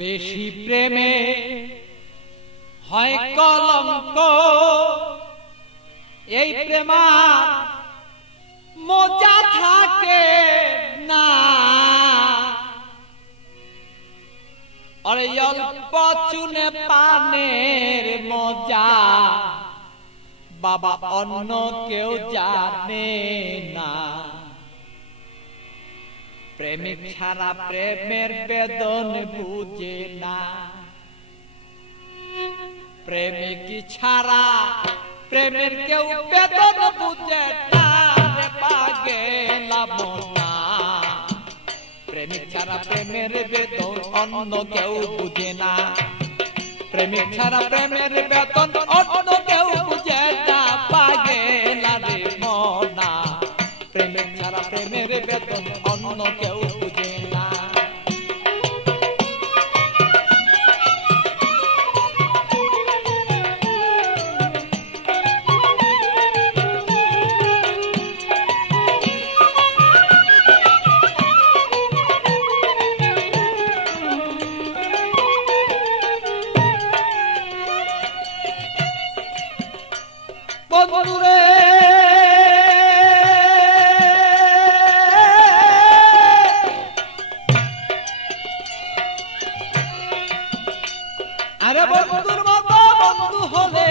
বেশি প্রেমে হয় কলঙ্ক, এই প্রেমা মজা থাকে না। আরে অল্প চুনে পানের মজা বাবা অন্য কেউ জানে না। প্রেমিক ছাড়া প্রেমের বেদন বুঝে না, প্রেমিক ছাড়া প্রেমের কেউ বেদন বুঝে না। পাগেলা মনা প্রেমিক ছাড়া প্রেমের বেদন অন্য কেউ বুঝে না, প্রেমিক ছাড়া প্রেমের বেদন অন্য কেউ বুঝে না। পাগেলা রে মনা প্রেমিক ছাড়া প্রেমের বেদন অন্য কেউ বুঝে না। বন্ধুরে আরে বন্ধুর মতো বন্ধু হলে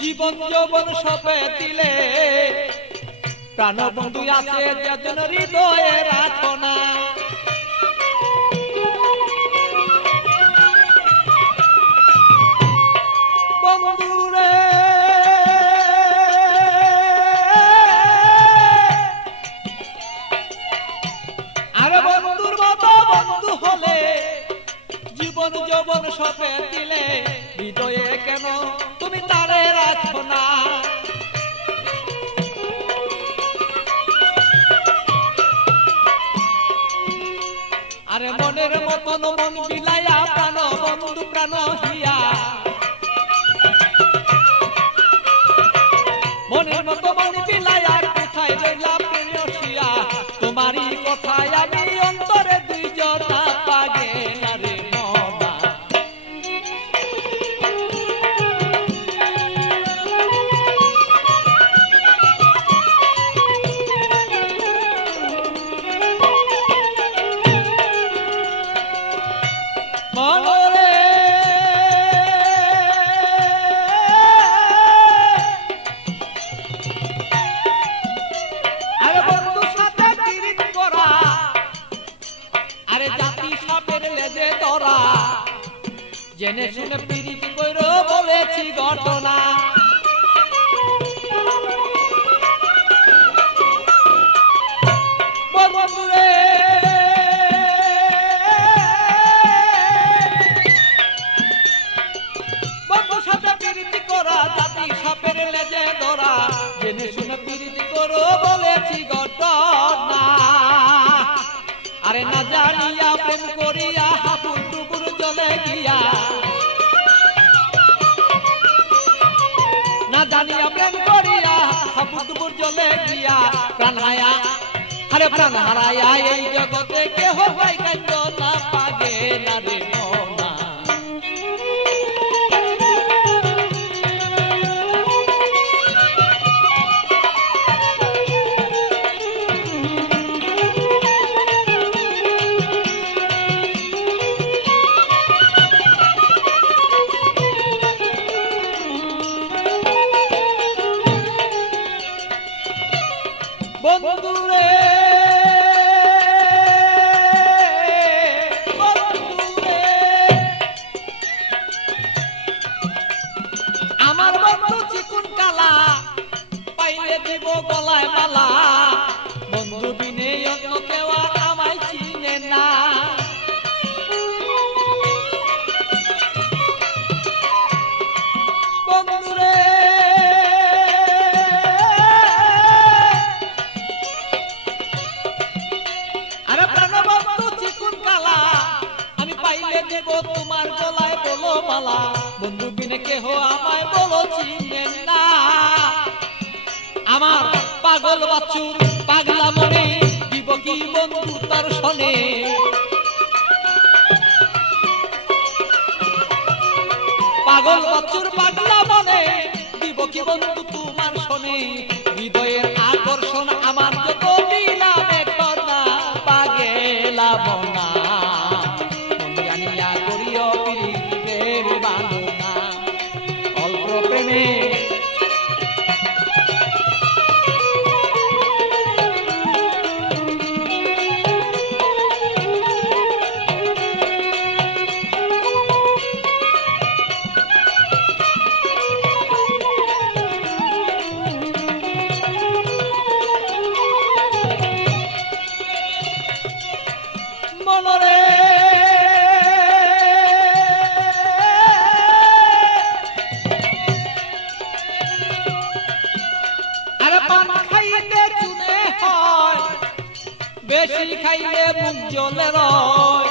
জীবন যৌবন সপে দিলে, প্রাণ বন্ধু আছে যেজন হৃদয়ে রাখো না। বন্ধুরে আরে বন্ধুর মতো বন্ধু হলে জীবন যৌবন সপে দিলে, হৃদয়ে কেন তুমি তারে রাখো না। আরে মনের মতন মন বিলাইয়া প্রাণ বন্ধু প্রাণ হিয়া, মনের মতো মন বিলাইয়া কোথায় রইলা প্রেয়সিয়া। তোমারই কথায় আমি অন্তরে দুইজনা পাগেলা রে মনা। মনরে আরে বন্ধু সাথে পিরিত করা, আরে জাতি সাপের লেজে ধরা, জেনে শুনে পিরিত কইরো বলেছি ঘটনা। বন্ধুরে বন্ধু সাথে পিরিত করা, জাতি সাপের লেজে ধরা, জেনে শুনে পিরিত করো বলেছি ঘটনা। আরে না জানিয়া প্রেম করিয়া হাপুর টুকুর চলে গিয়া, না জানিয়া প্রেম করিয়া হাপুর টুকুর চলে গিয়া, প্রাণ হায়া আরে প্রাণ হারায়া এই জগতে কেহ পাই কান্দ না। পাগেলা রে মনা বন্ধুরে বন্ধুরে আমার বন্ধু চিকুন কালা পাইলে দিব গলায় মালা। বন্ধু বিনে অন্য কেউ আমায় চিনে না। বন্ধুরে আরে প্রাণ বন্ধু চিকুন কালা, আমি পাইলে দেব তোমার গলায় বলো মালা। বন্ধু বিনে কেহ আমায় বলো চিনে না। আমার পাগল বাছুর পাগলা মনে দিব কি বন্ধু তার সনে। পাগল বচ্চুর পাগলা মনে দিব কি বন্ধু তোমার শোনে হৃদয়ের আকর্ষণ আমার যত দিলাম একনা পাগেলা বনা মন জানিয়া করিও প্রীতির বাঁধনা অল্প প্রেমে মনরে আর পান খাইতে চুনে হয় বেশি খাইলে মুখ জ্বলে রয়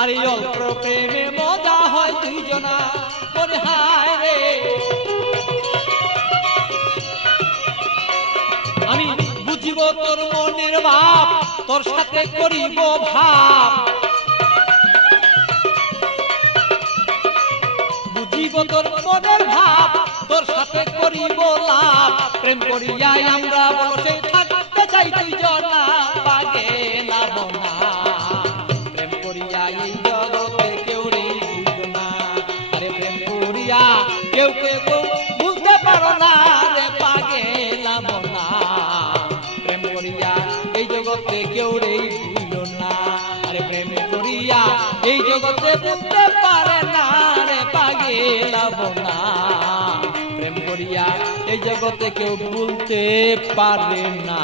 আর অল্প প্রেমে মজা হয় দুইজনা করে হায় রে আমি বুঝিব তোর মনের ভাব তোর সাথে করিব ভাব বুঝিব তোর মনের ভাব তোর সাথে করিব লাভ প্রেম করিয়াই আমরা বসে থাকতে চাই দুইজনা পাগেলা বনা প্রেম করিয়া এই জগতে কেউ রে বুঝনা আরে প্রেম করিয়া কেউ কেউ বুঝতে পারো না রে পাগেলা বনা প্রেম করিয়া এই জগতে কেউ রে বুঝলো না আরে প্রেম করিয়া এই জগতে বুঝতে পারে না রে পাগেলা বনা প্রেম করিয়া এই জগতে কেউ ভুলতে পারে না।